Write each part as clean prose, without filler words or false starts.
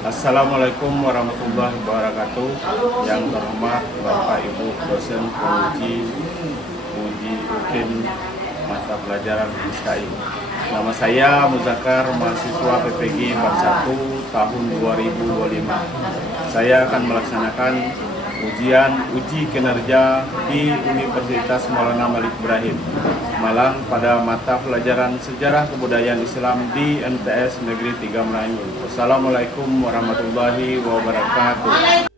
Assalamualaikum warahmatullahi wabarakatuh. Yang terhormat Bapak Ibu dosen penguji UKIN mata pelajaran FISKI. Nama saya Muzakkar, mahasiswa PPG 41 tahun 2025. Saya akan melaksanakan uji kinerja di Universitas Maulana Malik Ibrahim Malang pada mata pelajaran Sejarah Kebudayaan Islam di MTS Negeri 3 Melayu. Wassalamualaikum warahmatullahi wabarakatuh.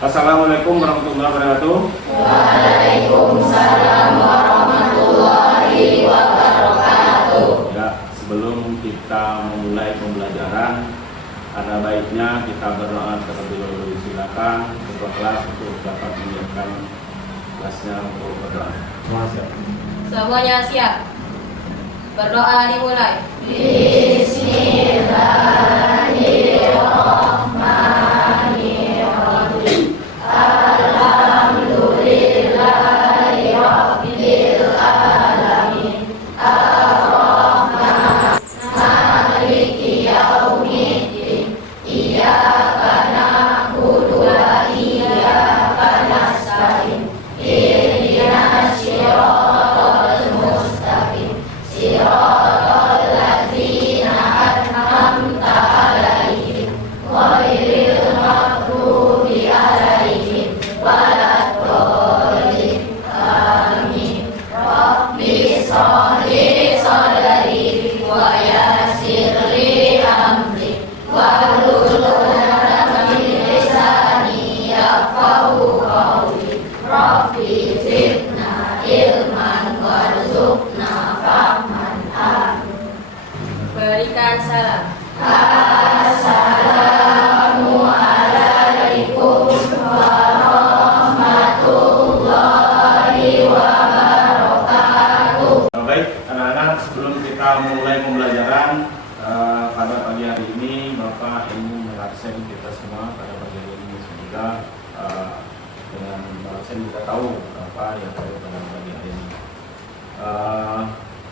Assalamualaikum warahmatullahi wabarakatuh. Waalaikumsalam warahmatullahi wabarakatuh. Ya, sebelum kita memulai pembelajaran, ada baiknya kita berdoa terlebih dahulu. Silakan ketua kelas untuk dapat menyiapkan kelasnya untuk berdoa. Semua siap? Semuanya siap. Berdoa dimulai. Berikan salam. Assalamualaikum warahmatullahi wabarakatuh. Baik, anak-anak, sebelum kita mulai pembelajaran pada pagi hari ini, Bapak ingin mengabsen kita semua pada pagi hari ini. Semoga dengan mengabsen kita tahu apa yang terjadi pada pagi hari ini.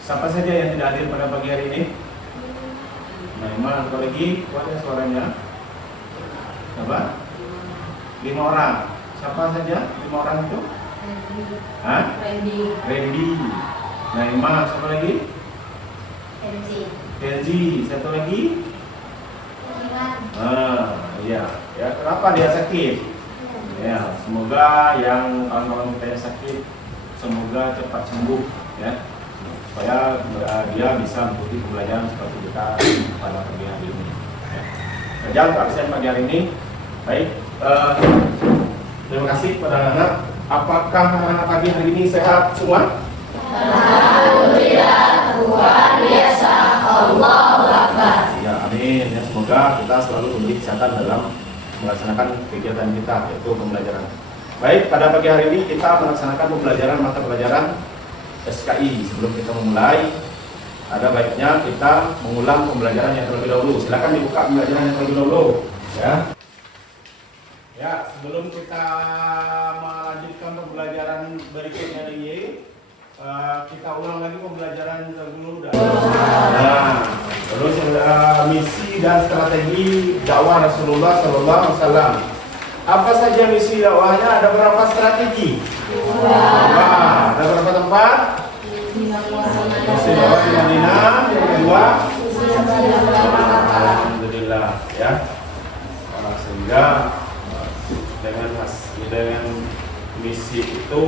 Siapa saja yang tidak hadir pada pagi hari ini? Nah, atau lagi kuatnya suaranya? Apa? 5 orang. Siapa saja 5 orang itu? Hah? Randy. Naima, siapa lagi? Kenzi. Satu lagi? Iya. Ya, kenapa dia sakit? Ya, semoga yang kawan-kawan kita yang sakit semoga cepat sembuh, ya. Supaya dia bisa mengikuti pembelajaran seperti kita pada pagi hari ini. Saja untuk absen pagi hari ini. Baik, terima kasih kepada anak-anak. Apakah anak pagi hari ini sehat semua? Alhamdulillah, luar biasa. Allahu Akbar. Ya, amin. Ya, semoga kita selalu memberi kesehatan dalam melaksanakan kegiatan kita, yaitu pembelajaran. Baik, pada pagi hari ini kita melaksanakan pembelajaran mata pelajaran FISKI. Sebelum kita memulai, ada baiknya kita mengulang pembelajaran yang terlebih dahulu. Silakan dibuka pembelajaran yang terlebih dahulu, ya. Ya, sebelum kita melanjutkan pembelajaran berikutnya lagi, kita ulang lagi pembelajaran terdahulu. Nah, terus misi dan strategi dakwah Rasulullah SAW. Apa saja misi dakwahnya? Ada berapa strategi? Nah, ada berapa tempat? Misi dakwah di Madinah. Yang kedua, alhamdulillah, ya. Sehingga dengan misi itu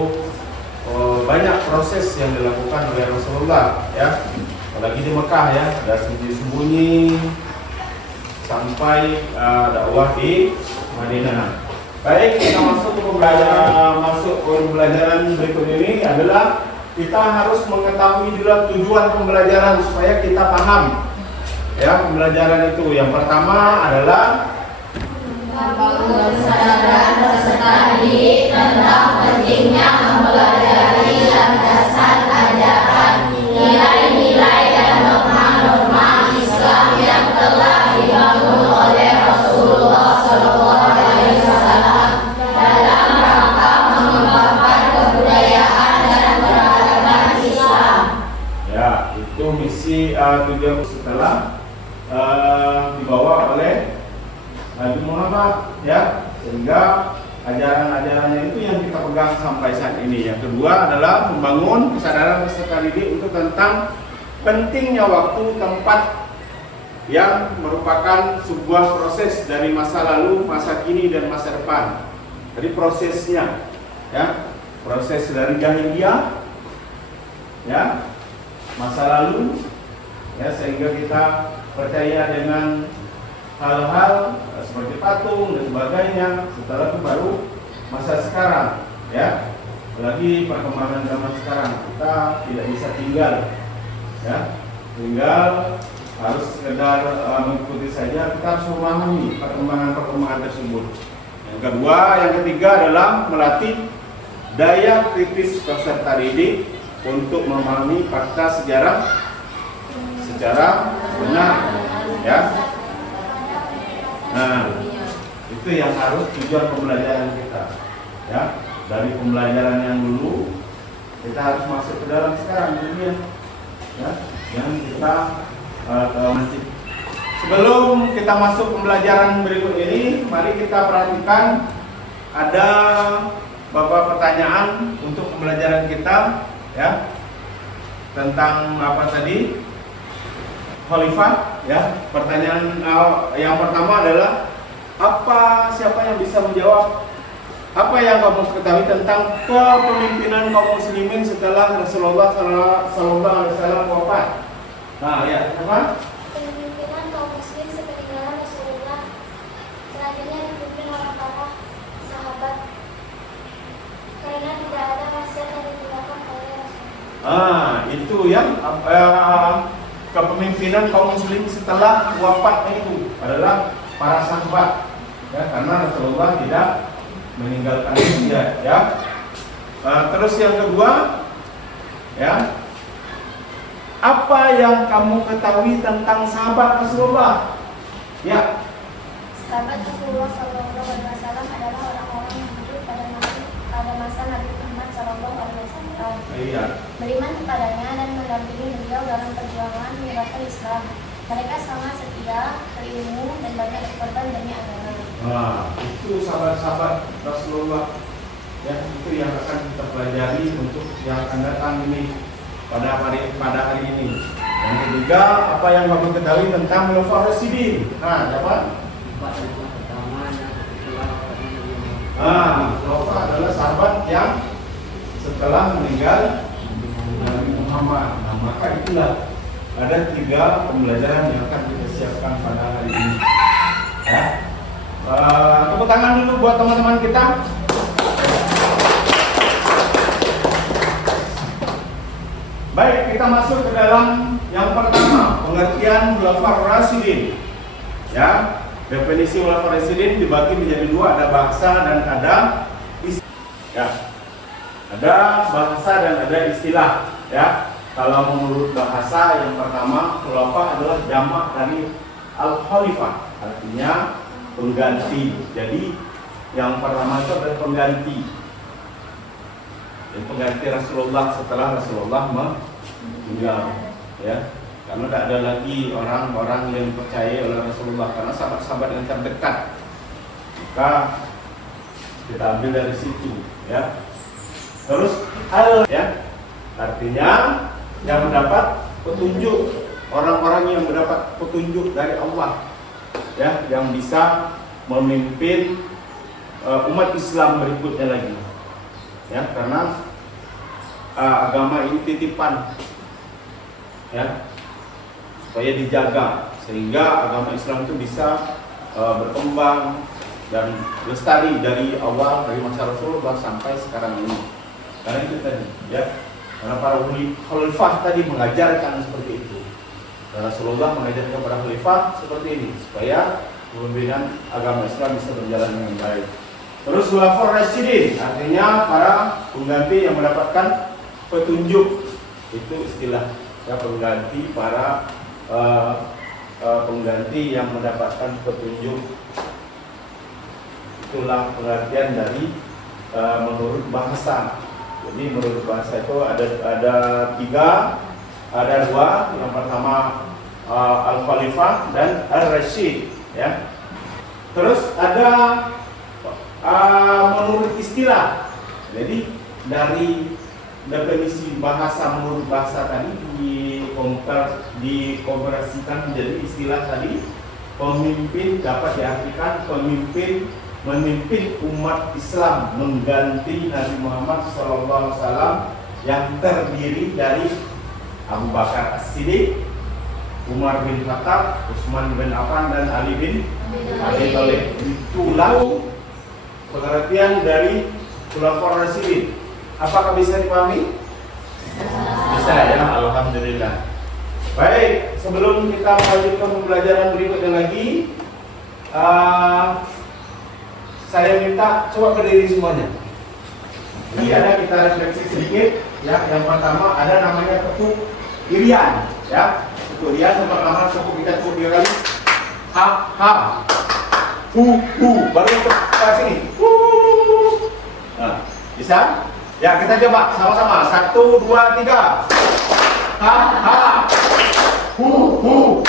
banyak proses yang dilakukan oleh Rasulullah, ya. Apalagi di Mekah, ya, ada sembunyi-sembunyi sampai dakwah di Madinah. Baik, kita masuk ke pembelajaran berikut ini adalah kita harus mengetahui dulu tujuan pembelajaran supaya kita paham, ya, pembelajaran itu. Yang pertama adalah kesadaran peserta didik tentang pentingnya mempelajari dan misi tujuan setelah dibawa oleh Nabi Muhammad, ya, sehingga ajaran-ajarannya itu yang kita pegang sampai saat ini. Yang kedua adalah membangun kesadaran peserta didik untuk tentang pentingnya waktu, tempat yang merupakan sebuah proses dari masa lalu, masa kini, dan masa depan. Jadi prosesnya, ya, proses dari jahiliyah, ya, masa lalu, ya, sehingga kita percaya dengan hal-hal seperti patung dan sebagainya. Setelah itu baru masa sekarang, ya, apalagi perkembangan zaman sekarang kita tidak bisa tinggal, ya, tinggal harus sekedar mengikuti saja. Kita harus memahami perkembangan tersebut. Yang kedua, yang ketiga adalah melatih daya kritis peserta didik untuk memahami fakta sejarah secara benar, ya. Nah, itu yang harus tujuan pembelajaran kita, ya. Dari pembelajaran yang dulu kita harus masuk ke dalam sekarang, ya, yang kita masih. Sebelum kita masuk pembelajaran berikut ini, mari kita perhatikan ada beberapa pertanyaan untuk pembelajaran kita, ya, tentang apa tadi? Khalifah, ya. Pertanyaan yang pertama adalah siapa yang bisa menjawab apa yang kamu ketahui tentang kepemimpinan kaum muslimin setelah Rasulullah sallallahu alaihi wasallam wafat? Nah, ya, apa? Kepemimpinan kaum muslim sepeninggalan Rasulullah selanjutnya dipimpin oleh para sahabat karena tidak ada wasiat yang ditinggalkan oleh Rasulullah. Itu yang kepemimpinan kaum muslim setelah wafatnya itu adalah para sahabat, ya, karena Rasulullah tidak meninggalkan dia, ya. Terus yang kedua, ya, apa yang kamu ketahui tentang sahabat Rasulullah? Ya. Sahabat Rasulullah Sallallahu Alaihi Wasallam adalah orang-orang yang hidup pada masa Nabi Muhammad Sallallahu Alaihi Wasallam. Iya. Beriman kepadanya dan mendampingi beliau dalam perjuangan menyebarkan Islam. Mereka sangat setia, berilmu, dan banyak berkorban demi agama. Itu sahabat-sahabat Rasulullah, ya, itu yang akan kita pelajari untuk yang akan datang ini pada hari ini. Yang ketiga, apa yang kamu ketahui tentang Khulafaur Rasyidin? Siapa? Khulafa adalah sahabat yang setelah meninggal Nabi Muhammad. Maka itulah ada 3 pembelajaran yang akan kita siapkan pada hari ini, ya. Tepuk tangan dulu buat teman-teman kita. Baik, kita masuk ke dalam yang pertama, pengertian Khulafaur Rasyidin. Ya, definisi Khulafaur Rasyidin dibagi menjadi 2, ada bahasa dan ada istilah. Ya, ada bahasa dan ada istilah. Ya, kalau menurut bahasa yang pertama, khulafa adalah jamak dari al-khalifah, artinya pengganti. Jadi yang pertama itu adalah pengganti. Jadi pengganti Rasulullah setelah Rasulullah meninggal, ya. Karena tidak ada lagi orang-orang yang percaya oleh Rasulullah, karena sahabat-sahabat yang terdekat. Maka kita ambil dari situ, ya. Terus ya, artinya yang mendapat petunjuk, orang-orang yang mendapat petunjuk dari Allah, ya, yang bisa memimpin umat Islam berikutnya lagi, ya, karena agama ini titipan, ya, supaya dijaga sehingga agama Islam itu bisa berkembang dan lestari dari awal, dari masa Rasulullah sampai sekarang ini. Karena itu tadi, ya, karena para khalifah tadi mengajarkan seperti itu. Dan Rasulullah mengajarkan kepada khalifah seperti ini supaya kepemimpinan agama Islam bisa berjalan dengan baik. Terus Khulafaur Rasyidin artinya para pengganti yang mendapatkan petunjuk. Itu istilah, ya, pengganti, para pengganti yang mendapatkan petunjuk. Itulah pengertian dari menurut bahasa. Jadi menurut bahasa itu ada 3 ada dua, yang pertama Al-Khalifah dan Ar-Rasyid, ya. Terus ada menurut istilah. Jadi dari definisi bahasa menurut bahasa tadi dikonversikan menjadi istilah tadi. Pemimpin dapat diartikan memimpin umat Islam mengganti Nabi Muhammad SAW yang terdiri dari Abu Bakar As-Siddiq, Umar bin Khattab, Utsman bin Affan, dan Ali bin Abi Thalib. Itulah pengertian dari Khulafaur Rasyidin. Apakah bisa dipahami? Bisa ya, alhamdulillah. Baik, sebelum kita melanjutkan pembelajaran berikutnya lagi, saya minta coba berdiri semuanya. Ini ada kita refleksi sedikit. Ya, yang pertama ada namanya tepuk irian. Ya, tepuk irian yang pertama tepuk kita tepuk 3 kali. Ha ha. Hu. Baru ke sini. Nah, bisa? Ya, kita coba sama-sama. 1, 2, 3. Ha ha. Hu.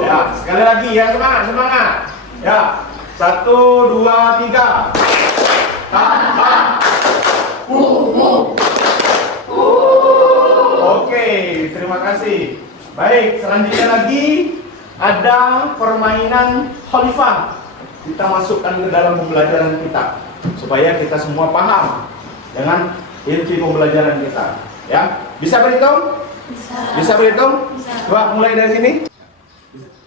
Ya, sekali lagi ya, semangat. Ya, 1, 2, 3. Ha ha. Hu. Oke, terima kasih. Baik, selanjutnya lagi ada permainan khalifah. Kita masukkan ke dalam pembelajaran kita supaya kita semua paham dengan inti pembelajaran kita. Ya, bisa berhitung? Bisa berhitung? Coba mulai dari sini.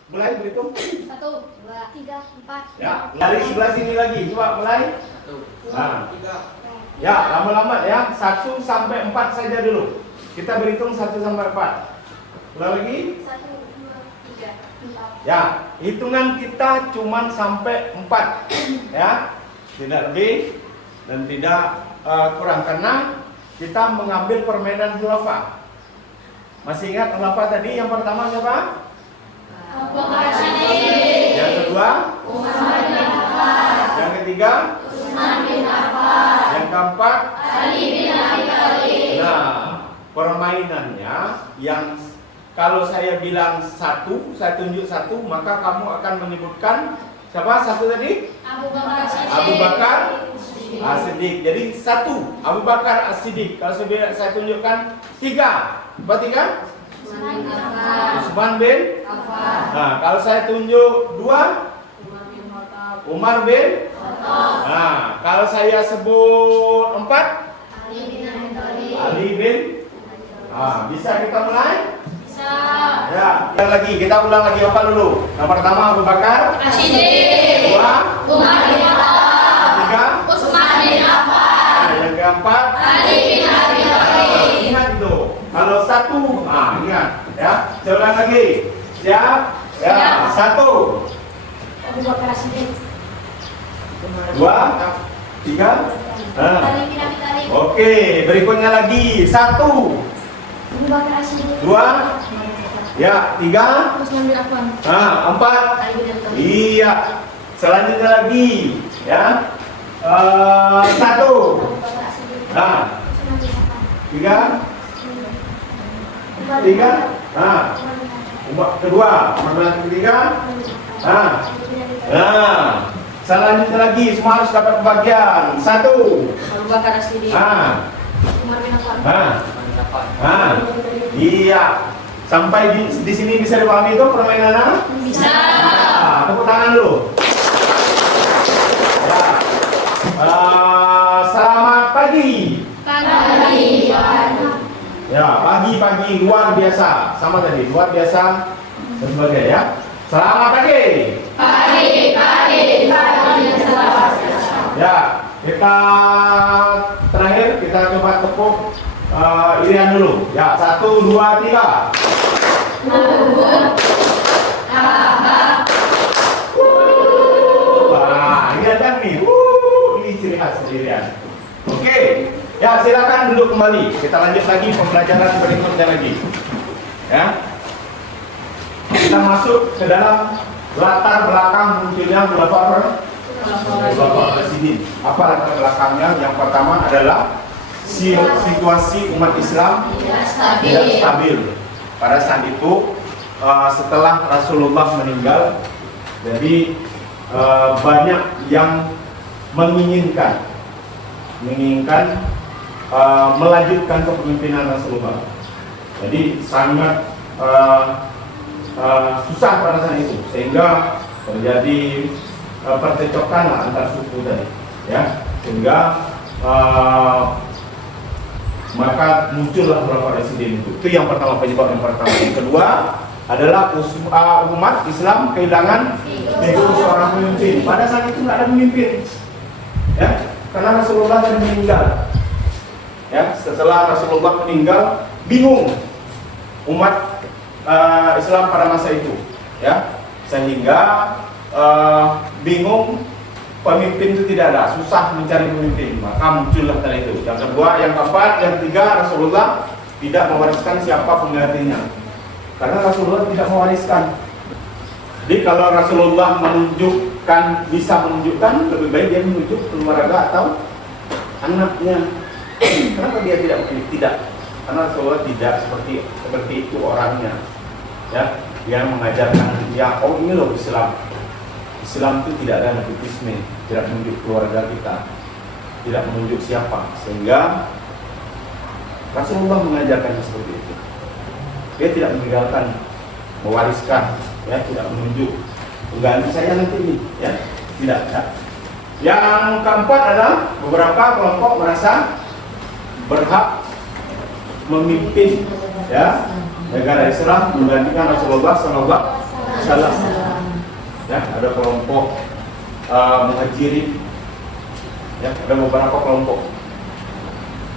Mulai berhitung. 1, 2, 3, 4. Ya, dari sebelah sini lagi. Coba mulai. 1, 2, Nah. 3. Ya, lama-lama ya. 1 sampai 4 saja dulu. Kita berhitung 1 sampai 4. Ulang lagi. 1, 2, 3, 4. Ya, hitungan kita cuma sampai 4. Ya. Tidak lebih dan tidak kurang, karena kita mengambil permainan khulafah. Masih ingat khulafah tadi? Yang pertama siapa? Abu Bakar Siddiq, Yang kedua? Umar bin Khattab, Yang ketiga? Utsman bin Affan, Yang keempat? Ali bin Abi Thalib. Nah, permainannya yang kalau saya bilang 1, saya tunjuk 1, maka kamu akan menyebutkan siapa? 1 tadi? Abu Bakar Siddiq. Abu Bakar As-Siddiq. Jadi 1 Abu Bakar As-Siddiq. Kalau saya tunjukkan 3, apa 3? Utsman bin Affan, Utsman bin. Affan, Nah, kalau saya tunjuk 2, Umar bin Khattab, Umar bin. Nah, kalau saya sebut 4, Ali bin Abi Thalib. Ali bin. Bisa kita mulai? Bisa. Ya, ulang lagi. Kita ulang lagi apa dulu? Yang pertama Abu Bakar Siddiq, 2, Umar bin Khattab, 3, Utsman bin Affan, yang keempat Ali bin Abi Thalib. ingat itu. Kalau 1, ingat ya. Saya ulang lagi. Siap? Ya, 1, Abu Bakar Siddiq. 2, 3. Ali bin Abi Thalib. Oke, berikutnya lagi 1, Abu Bakar Siddiq. 2, ya, 3, Utsman bin Affan. 4. Ali bin Abi Thalib. Iya. Selanjutnya lagi ya. 1, Abu Bakar Siddiq. Utsman bin Affan. 3, Umar bin 3. Khattab. Umar bin Khattab. Kedua, nomor ketiga. Ali bin Abi Thalib. Nah, selanjutnya lagi semua harus dapat bagian. 1, Abu Bakar Siddiq, Umar bin Affan. Iya. Sampai di sini bisa dipahami itu permainannya? Bisa. Tepuk tangan dulu. Ya. Selamat pagi. Pagi. Ya, pagi luar biasa. Sama tadi, luar biasa dan sebagainya ya. Selamat pagi. Pagi. Ya, kita terakhir kita coba tepuk irian dulu. Ya, 1, 2, 3. Wah, ini ada nih. Ini ciri khas irian. Oke. Ya, silakan duduk kembali. Kita lanjut lagi pembelajaran berikutnya lagi. Ya. Kita masuk ke dalam latar belakang munculnya Khulafaur Rasyidin. Apa latar belakangnya? Yang pertama adalah situasi umat Islam Tidak tidak stabil. Pada saat itu setelah Rasulullah meninggal, jadi banyak yang menginginkan melanjutkan kepemimpinan Rasulullah. Jadi sangat susah pada saat itu, sehingga terjadi percecokan antar suku tadi, ya, sehingga maka muncullah beberapa residen itu. Itu yang pertama, penyebab yang pertama. Yang kedua adalah umat Islam kehilangan figur seorang pemimpin. Pada saat itu nggak ada pemimpin, ya, karena Rasulullah sudah meninggal. Ya, setelah Rasulullah meninggal, bingung umat Islam pada masa itu, ya, sehingga bingung, pemimpin itu tidak ada, susah mencari pemimpin, maka muncullah tadi itu. Yang kedua, yang keempat, yang ketiga, Rasulullah tidak mewariskan siapa penggantinya, karena Rasulullah tidak mewariskan. Jadi kalau Rasulullah bisa menunjukkan, lebih baik dia menunjuk keluarga atau anaknya. Kenapa dia tidak? Karena Rasulullah tidak seperti itu orangnya, ya. Dia mengajarkan, ya, oh ini loh Islam. Islam itu tidak ada nepotisme, tidak menunjuk keluarga kita, tidak menunjuk siapa, sehingga Rasulullah mengajarkannya seperti itu. Dia tidak meninggalkan, mewariskan, ya, tidak menunjuk pengganti saya nanti ini, ya, tidak. Ya. Yang keempat adalah beberapa kelompok merasa berhak memimpin, ya, negara Islam menggantikan Rasulullah SAW. Ya, ada kelompok Muhajirin, ya, ada beberapa kelompok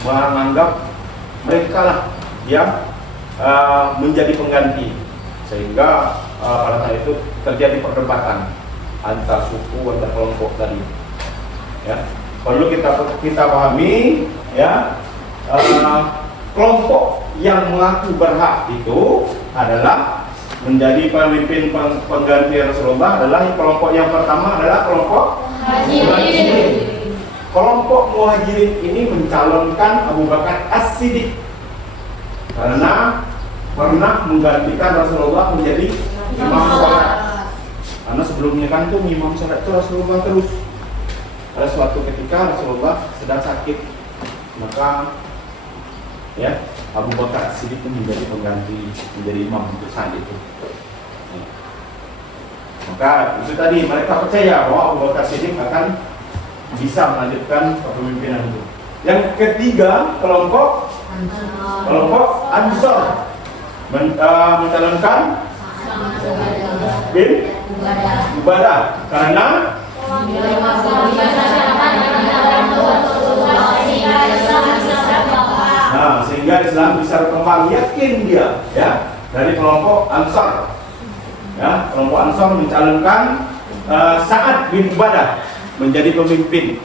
menganggap mereka lah yang menjadi pengganti, sehingga pada saat itu terjadi perdebatan antar suku, antar kelompok tadi. Ya, perlu kita pahami, ya, kelompok yang mengaku berhak itu adalah menjadi pemimpin pengganti Rasulullah adalah kelompok yang pertama adalah kelompok Muhajirin. Kelompok Muhajirin ini mencalonkan Abu Bakar As-Siddiq karena pernah menggantikan Rasulullah menjadi imam sholat. Karena sebelumnya kan tuh imam sholat itu Rasulullah terus. Pada suatu ketika Rasulullah sedang sakit, maka, ya, Abu Bakar As-Siddiq menjadi pengganti, menjadi imam untuk saat itu. Maka itu tadi mereka percaya bahwa Abu Bakar As-Siddiq akan bisa melanjutkan kepemimpinan itu. Yang ketiga, kelompok Ansor mencalonkan bin Ubadah karena sehingga Islam bisa berkembang, yakin dia, ya, dari kelompok Ansar. Ya, kelompok Ansar mencalonkan Sa'ad bin Ubadah menjadi pemimpin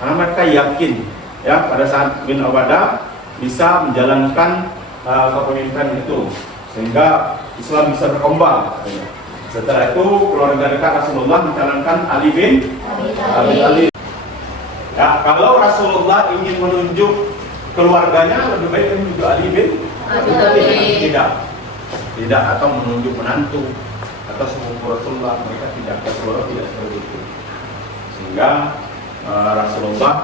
karena mereka yakin, ya, pada saat bin Ubadah bisa menjalankan kepemimpinan itu, sehingga Islam bisa berkembang. Setelah itu keluarga dekat Rasulullah mencalonkan Ali bin Abi Thalib. Ya, kalau Rasulullah ingin menunjuk keluarganya, lebih baik menunjuk Ali bin Abi Thalib. Tidak, atau menunjuk menantu atau sepupu Rasulullah, mereka tidak, Rasulullah tidak seperti itu. Sehingga Rasulullah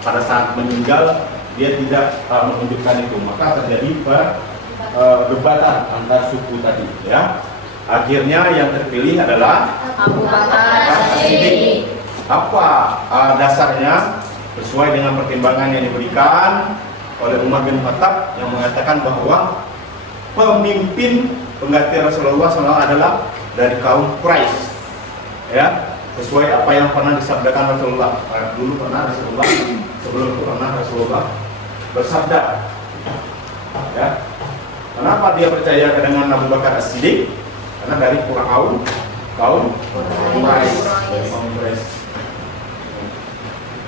pada saat meninggal dia tidak menunjukkan itu, maka terjadi perdebatan antar suku tadi, ya. Akhirnya yang terpilih adalah Abu Bakar As-Siddiq. Apa dasarnya? Sesuai dengan pertimbangan yang diberikan oleh Umar bin Khattab yang mengatakan bahwa pemimpin pengganti Rasulullah SAW adalah dari kaum Quraisy, ya, sesuai apa yang pernah disabdakan Rasulullah. Dulu pernah Rasulullah, sebelum itu pernah Rasulullah bersabda, ya. Kenapa dia percaya dengan Abu Bakar As-Siddiq? Karena dari kaum Quraisy.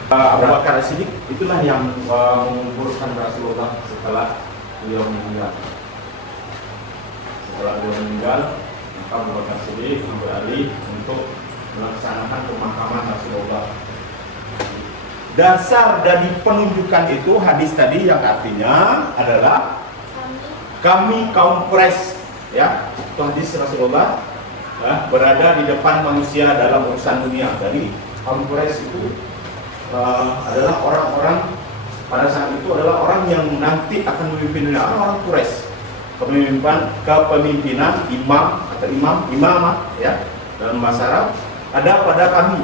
Abu Bakar As-Siddiq itulah yang mengumpulkan Rasulullah setelah beliau meninggal. Setelah beliau meninggal, maka Abu Bakar As-Siddiq beralih untuk melaksanakan pemakaman Rasulullah. dasar dari penunjukan itu hadis tadi yang artinya adalah kami kaum Quraisy, ya, itu hadis Rasulullah, ya, berada di depan manusia dalam urusan dunia. Jadi kaum Quraisy itu adalah orang-orang pada saat itu adalah orang yang nanti akan memimpin dunia, orang Quraisy. Kepemimpinan imam atau imamah, ya, dalam bahasa Arab ada pada kami,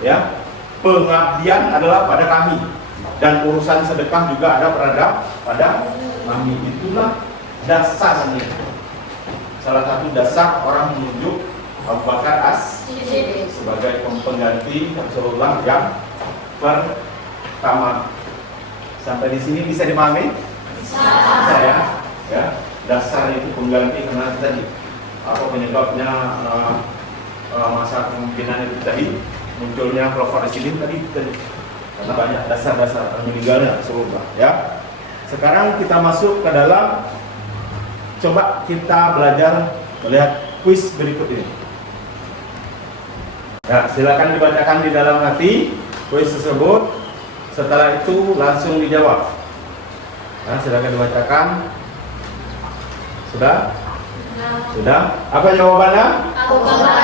ya, pengabdian adalah pada kami, dan urusan sedekah juga ada pada kami. Itulah dasarnya, salah satu dasar orang menunjuk Abu Bakar As-Siddiq sebagai pengganti Rasulullah yang pertama. Sampai di sini bisa dimahami? Bisa, ya. Dasar itu pengganti karena tadi apa penyebabnya masa kemungkinan itu tadi munculnya Khulafaur Rasyidin tadi karena banyak dasar-dasar meninggalnya Rasulullah, ya. Sekarang kita masuk ke dalam, coba kita belajar melihat kuis berikut ini. Ya, silakan dibacakan di dalam hati kuis tersebut. Setelah itu langsung dijawab. Nah, silakan dibacakan. Sudah? Sudah? Apa jawabannya? Abu Bakar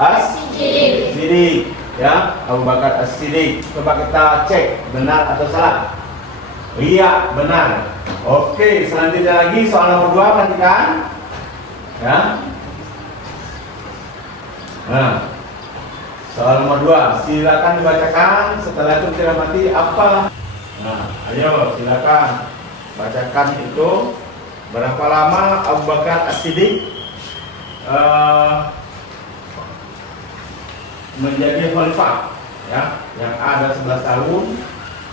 As-Siddiq. Ya, Abu Bakar As-Siddiq. Coba kita cek benar atau salah. Iya, benar. Oke, selanjutnya lagi soal nomor 2, perhatikan. Ya. Nah, soal nomor 2, silakan dibacakan. Setelah itu kita mati apa? Nah, ayo silakan bacakan itu. Berapa lama Abu Bakar As-Siddiq menjadi khalifah? Ya, yang A ada 11 tahun,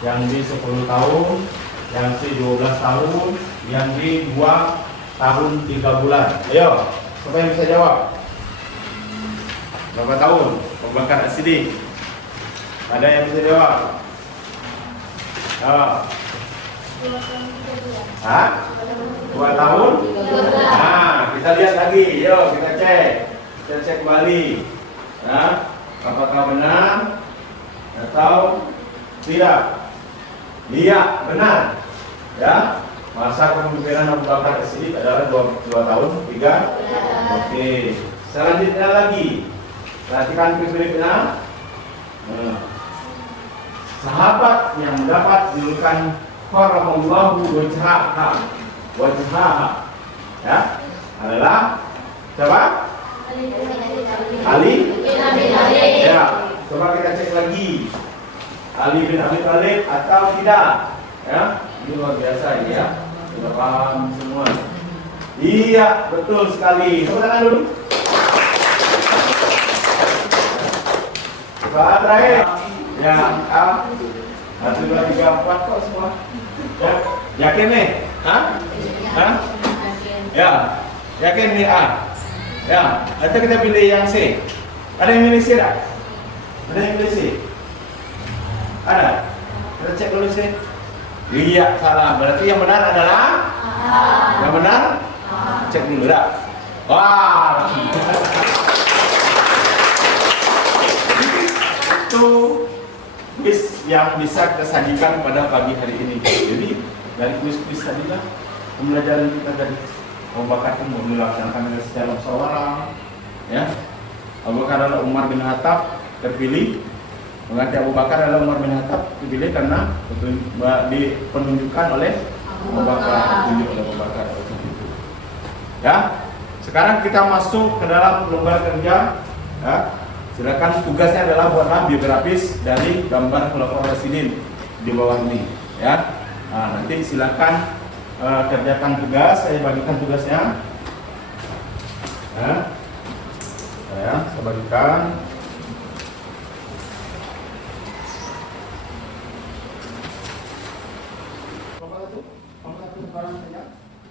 yang B 10 tahun, yang C 12 tahun, yang D 2 tahun 3 bulan. Ayo, siapa yang bisa jawab? Berapa tahun Abu Bakar As-Siddiq? Ada yang bisa jawab? Hah? 2 tahun? Nah, kita lihat lagi. Yuk, kita cek. Kita cek kembali. Nah, apakah benar atau tidak? Iya, benar. Ya, masa kepemimpinan Abu Bakar As-Siddiq adalah 2 tahun 3. Oke. Selanjutnya lagi. Perhatikan berikutnya. Sahabat yang mendapat julukan Karamallahu wajhaha, ya, adalah siapa? Ali bin Abi Thalib. Ya, coba kita cek lagi. Ali bin Abi Thalib atau tidak? Ya, ini luar biasa ya. Sudah paham semua. Iya, betul sekali. Tepuk tangan dulu. Soal terakhir. Ya, A 1, 2, 3, 4 kok semua. Ya, yakin nih? Hah? Hah? Ya, yakin nih A. Ya, atau kita pilih yang C. Ada yang pilih C tak? Ada yang pilih C? Ada? Kita cek dulu C. Iya, salah. Berarti yang benar adalah yang benar? Cek dulu tak? Wah. Itu kuis yang bisa kita sajikan pada pagi hari ini. Jadi dari kuis-kuis tadi lah pembelajaran kita dari Abu Bakar itu melaksanakan secara musyawarah, ya. Abu Bakar adalah Umar bin Khattab terpilih, mengganti Abu Bakar adalah Umar bin Khattab terpilih karena dipenunjukkan oleh Abu Bakar, ditunjuk oleh Abu Bakar waktu itu. Ya. Sekarang kita masuk ke dalam lembar kerja. Ya. Silakan, tugasnya adalah buatlah biografis dari gambar Khulafaur Rasyidin di bawah ini, ya. Nah, nanti silakan kerjakan tugas, saya bagikan tugasnya. Ya. Saya bagikan. Kelompok satu sekarang saja.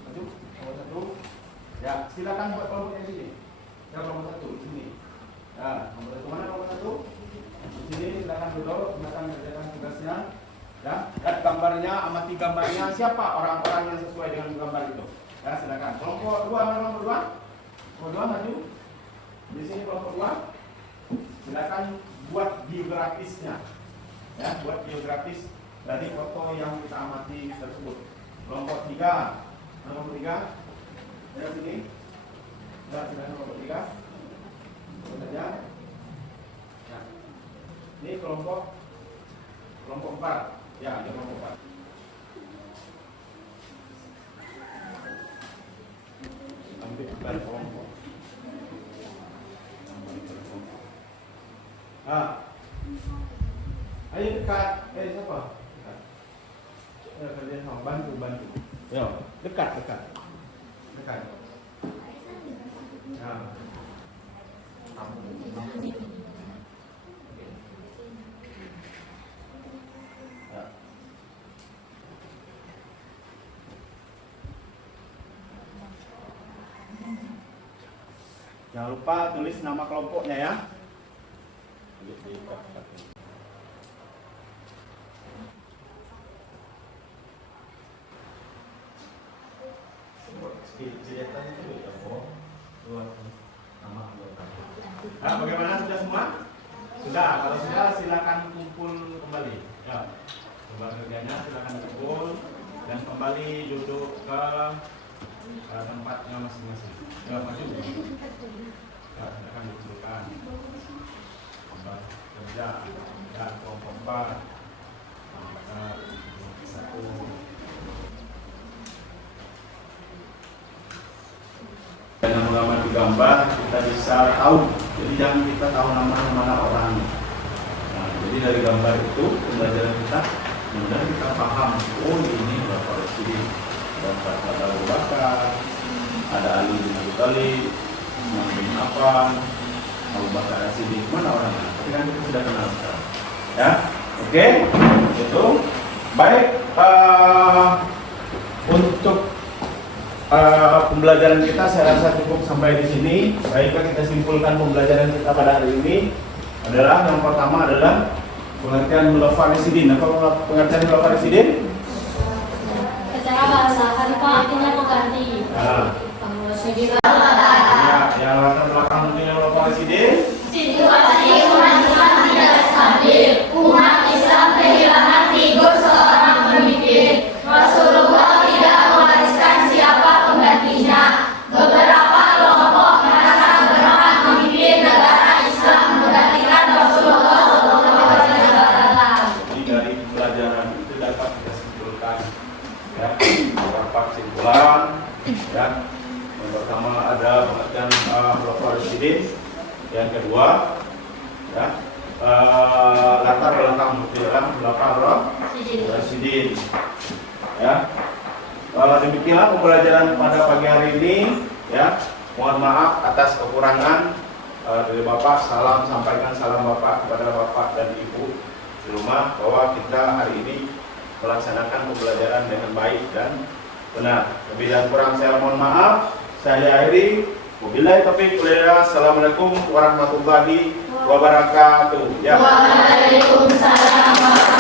Maju, kelompok 1. Ya, silakan buat kelompoknya di sini. Ya, kelompok 1 di sini. Ya, kemana nomor 1? Di sini silakan duduk, silakan kerjakan tugasnya. Ya, lihat gambarnya, amati gambarnya, siapa orang-orang yang sesuai dengan gambar itu. Ya, silakan. Kelompok 2 mana nomor 2? Kelompok 2 maju. Di sini kelompok 2. Silakan buat biografisnya. Ya, buat biografis dari foto yang kita amati tersebut. Kelompok 3. Kelompok 3. Dari sini. Sudah kelompok 3. Saja. Ya. Ini kelompok 4. Ya, ini kelompok 4. Ambil dari kelompok. Ayo dekat. Siapa? Dekat. Ya, kalian mau bantu. Ya, dekat. Nah. Ya. Jangan lupa tulis nama kelompoknya ya. Bagaimana, sudah semua? Sudah. Kalau sudah, silakan kumpul kembali. Ya, coba kerjanya silakan kumpul dan kembali duduk ke tempatnya masing-masing. Ya, maju. Ya, silakan dudukkan. Kerja dan kelompok 4. Satu. Dengan mengamati gambar kita bisa tahu. Jadi jangan kita tahu nama orang. Nah, jadi dari gambar itu pembelajaran kita, kemudian kita paham. Oh, ini Bapak Residen, Bapak Abu Bakar, ada Ali bin Abi Thalib, Umar bin Affan, Abu Bakar Residen, mana orangnya? Tapi kan kita sudah kenal sekarang. Ya, oke, itu baik. Untuk pembelajaran kita saya rasa cukup sampai di sini. Baiklah, kita simpulkan pembelajaran kita pada hari ini adalah yang pertama adalah pengertian khulafa Rasyidin. Apa pengertian khulafa Rasyidin? Secara bahasa khalifah artinya pengganti. Ya, yang latar belakang munculnya khulafa Rasyidin. Situasi umat Islam tidak stabil. Umat Islam kehilangan figur seorang pemimpin. Rasulullah tidak mewariskan siapa penggantinya. Beberapa kelompok merasa berhak memimpin negara Islam menggantikan Rasulullah SAW. Jadi dari pembelajaran itu dapat kita simpulkan ya, beberapa kesimpulan ya. Yang pertama ada pengertian khulafa Rasyidin. Yang kedua ya, latar belakang munculnya khulafa Rasyidin. Ya, demikianlah pembelajaran pada pagi hari ini. Ya, mohon maaf atas kekurangan dari Bapak. Sampaikan salam Bapak kepada Bapak dan Ibu di rumah bahwa kita hari ini melaksanakan pembelajaran dengan baik dan benar. Lebih dan kurang saya mohon maaf. Saya akhiri. Wabillahi taufiq wal hidayah. Assalamualaikum warahmatullahi wabarakatuh. Ya. Waalaikumsalam.